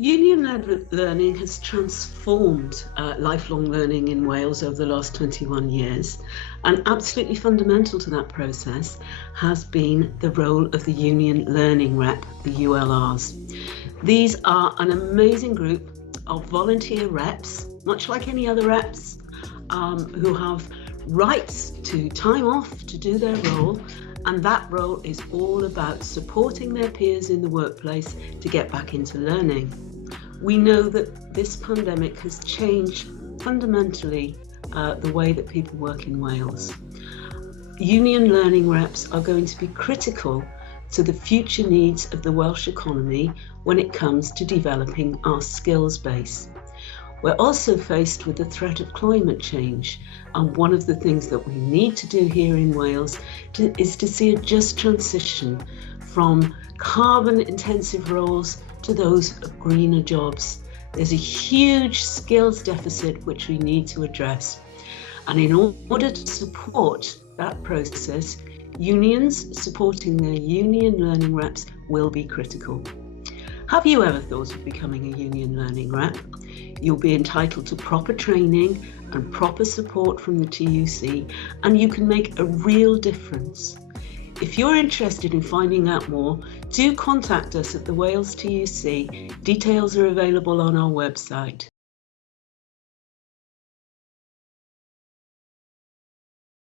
Union-led learning has transformed lifelong learning in Wales over the last 21 years, and absolutely fundamental to that process has been the role of the Union Learning Rep, the ULRs. These are an amazing group of volunteer reps, much like any other reps, who have rights to time off to do their role, and that role is all about supporting their peers in the workplace to get back into learning. We know that this pandemic has changed fundamentally the way that people work in Wales. Union learning reps are going to be critical to the future needs of the Welsh economy when it comes to developing our skills base. We're also faced with the threat of climate change, and one of the things that we need to do here in Wales is to see a just transition from carbon-intensive roles to those of greener jobs. There's a huge skills deficit which we need to address, and in order to support that process, unions supporting their union learning reps will be critical. Have you ever thought of becoming a union learning rep? You'll be entitled to proper training and proper support from the TUC, and you can make a real difference. If you're interested in finding out more, do contact us at the Wales TUC. Details are available on our website.